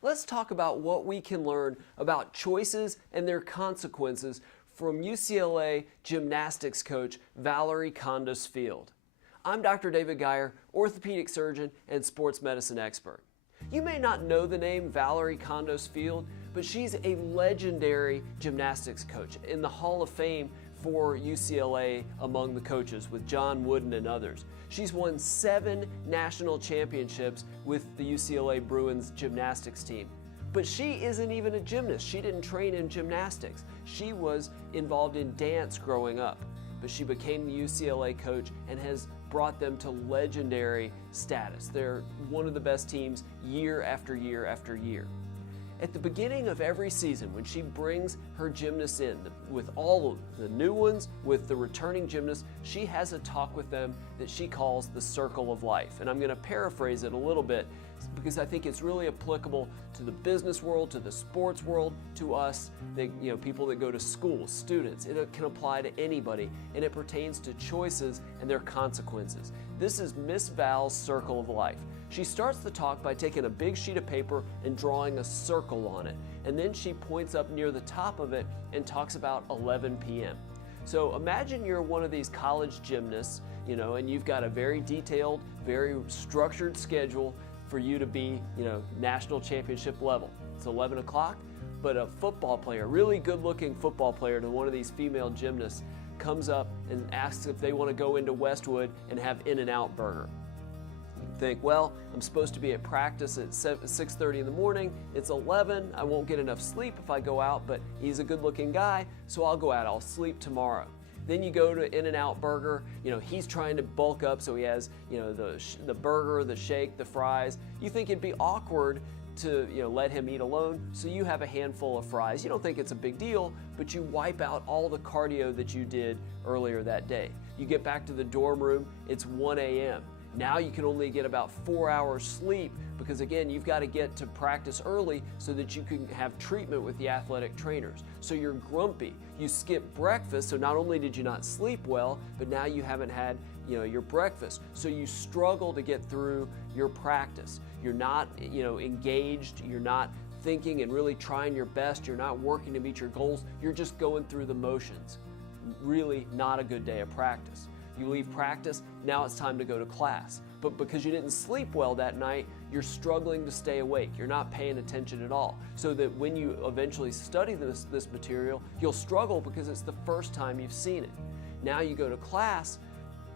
let's talk about what we can learn about choices and their consequences from UCLA gymnastics coach Valorie Kondos Field. I'm Dr. David Geyer, orthopedic surgeon and sports medicine expert. You may not know the name Valorie Kondos Field, but she's a legendary gymnastics coach in the Hall of Fame for UCLA among the coaches with John Wooden and others. She's won 7 national championships with the UCLA Bruins gymnastics team. But she isn't even a gymnast. She didn't train in gymnastics. She was involved in dance growing up. But she became the UCLA coach and has brought them to legendary status. They're one of the best teams year after year after year. At the beginning of every season, when she brings her gymnasts in, with all of the new ones, with the returning gymnasts, she has a talk with them that she calls the circle of life. And I'm going to paraphrase it a little bit because I think it's really applicable to the business world, to the sports world, to us, people that go to school, students. It can apply to anybody, and it pertains to choices and their consequences. This is Miss Val's circle of life. She starts the talk by taking a big sheet of paper and drawing a circle on it. And then she points up near the top of it and talks about 11 p.m. So imagine you're one of these college gymnasts, and you've got a very detailed, very structured schedule for you to be, national championship level. It's 11 o'clock, but a football player, really good-looking football player to one of these female gymnasts, comes up and asks if they want to go into Westwood and have In-N-Out Burger. Think, well, I'm supposed to be at practice at 6:30 in the morning. It's 11. I won't get enough sleep if I go out, but he's a good-looking guy, so I'll go out. I'll sleep tomorrow. Then you go to In-N-Out Burger. He's trying to bulk up, so he has, the burger, the shake, the fries. You think it'd be awkward to, let him eat alone, so you have a handful of fries. You don't think it's a big deal, but you wipe out all the cardio that you did earlier that day. You get back to the dorm room. It's 1 a.m. Now you can only get about 4 hours sleep because, again, you've got to get to practice early so that you can have treatment with the athletic trainers. So you're grumpy. You skip breakfast, so not only did you not sleep well, but now you haven't had, your breakfast. So you struggle to get through your practice. You're not, engaged. You're not thinking and really trying your best. You're not working to meet your goals. You're just going through the motions. Really not a good day of practice. You leave practice, now it's time to go to class. But because you didn't sleep well that night, you're struggling to stay awake. You're not paying attention at all. So that when you eventually study this material, you'll struggle because it's the first time you've seen it. Now you go to class,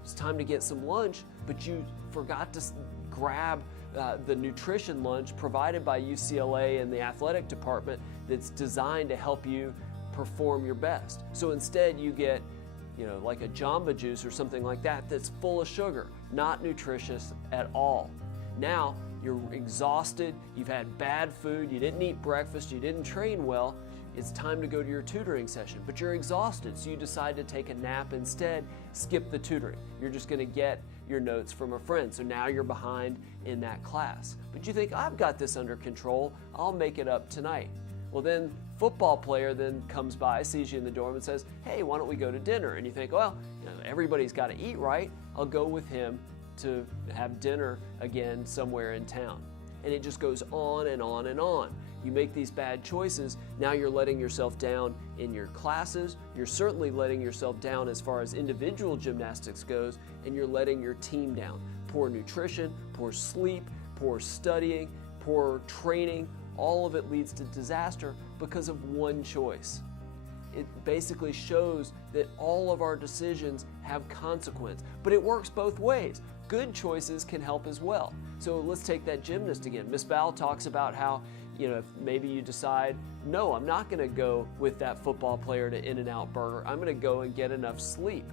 it's time to get some lunch, but you forgot to grab the nutrition lunch provided by UCLA and the athletic department that's designed to help you perform your best. So instead you get like a Jamba Juice or something like that that's full of sugar, not nutritious at all. Now you're exhausted, you've had bad food, you didn't eat breakfast, you didn't train well. It's time to go to your tutoring session, but you're exhausted, so you decide to take a nap instead, skip the tutoring. You're just going to get your notes from a friend, so now you're behind in that class. But you think, I've got this under control, I'll make it up tonight. Well, then football player then comes by, sees you in the dorm and says, hey, why don't we go to dinner? And you think, well, everybody's got to eat right. I'll go with him to have dinner again somewhere in town. And it just goes on and on and on. You make these bad choices. Now you're letting yourself down in your classes. You're certainly letting yourself down as far as individual gymnastics goes, and you're letting your team down. Poor nutrition, poor sleep, poor studying, poor training. All of it leads to disaster because of one choice. It basically shows that all of our decisions have consequence, but it works both ways. Good choices can help as well. So let's take that gymnast again. Miss Val talks about how, if maybe you decide, no, I'm not going to go with that football player to In-N-Out Burger. I'm going to go and get enough sleep.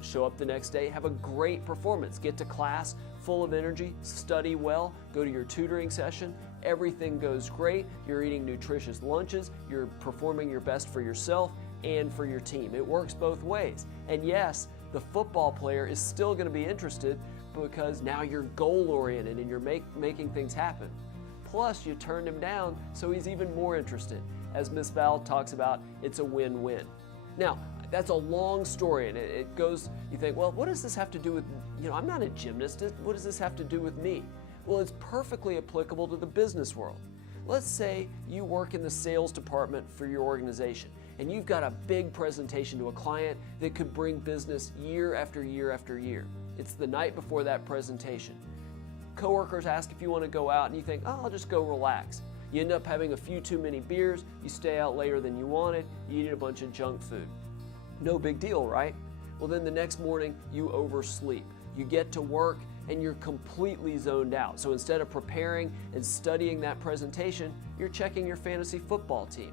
Show up the next day, have a great performance, get to class full of energy, study well, go to your tutoring session, everything goes great, you're eating nutritious lunches, you're performing your best for yourself and for your team. It works both ways. And yes, the football player is still going to be interested because now you're goal-oriented and you're making things happen. Plus, you turned him down, so he's even more interested. As Miss Val talks about, it's a win-win. Now, that's a long story, and it goes, you think, well, what does this have to do with, I'm not a gymnast. What does this have to do with me? Well, it's perfectly applicable to the business world. Let's say you work in the sales department for your organization and you've got a big presentation to a client that could bring business year after year after year. It's the night before that presentation. Coworkers ask if you want to go out and you think, oh, I'll just go relax. You end up having a few too many beers, you stay out later than you wanted, you eat a bunch of junk food. No big deal, right? Well, then the next morning you oversleep. You get to work and you're completely zoned out. So instead of preparing and studying that presentation, you're checking your fantasy football team.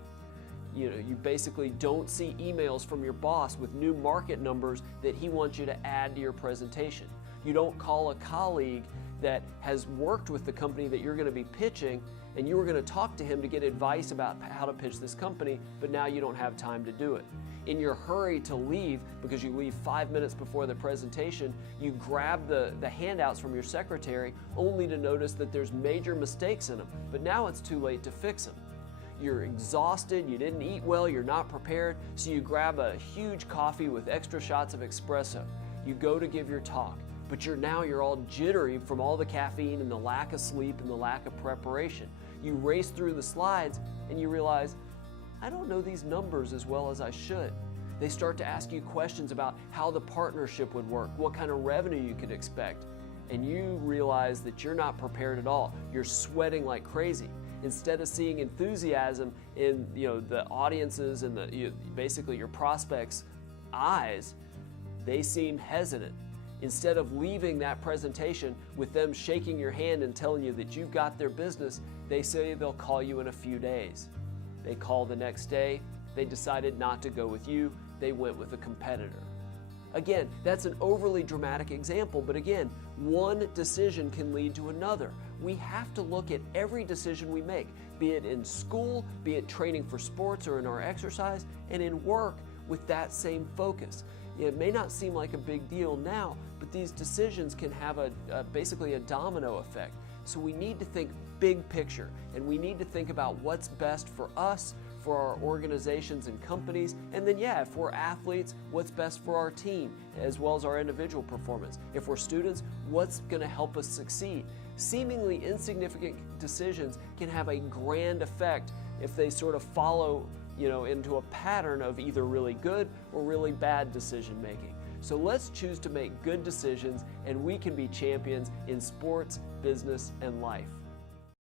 You basically don't see emails from your boss with new market numbers that he wants you to add to your presentation. You don't call a colleague that has worked with the company that you're going to be pitching, and you were going to talk to him to get advice about how to pitch this company, but now you don't have time to do it. In your hurry to leave, because you leave 5 minutes before the presentation, you grab the handouts from your secretary only to notice that there's major mistakes in them, but now it's too late to fix them. You're exhausted, you didn't eat well, you're not prepared, so you grab a huge coffee with extra shots of espresso. You go to give your talk, but you're all jittery from all the caffeine and the lack of sleep and the lack of preparation. You race through the slides and you realize, I don't know these numbers as well as I should. They start to ask you questions about how the partnership would work, what kind of revenue you could expect, and you realize that you're not prepared at all. You're sweating like crazy. Instead of seeing enthusiasm in the audiences and basically your prospects' eyes, they seem hesitant. Instead of leaving that presentation with them shaking your hand and telling you that you've got their business, they say they'll call you in a few days. They call the next day, they decided not to go with you, they went with a competitor. Again, that's an overly dramatic example, but again, one decision can lead to another. We have to look at every decision we make, be it in school, be it training for sports or in our exercise, and in work with that same focus. It may not seem like a big deal now, but these decisions can have basically a domino effect. So we need to think big picture, and we need to think about what's best for us, for our organizations and companies, and then if we're athletes, what's best for our team, as well as our individual performance. If we're students, what's going to help us succeed? Seemingly insignificant decisions can have a grand effect if they sort of follow into a pattern of either really good or really bad decision making. So let's choose to make good decisions, and we can be champions in sports, business, and life.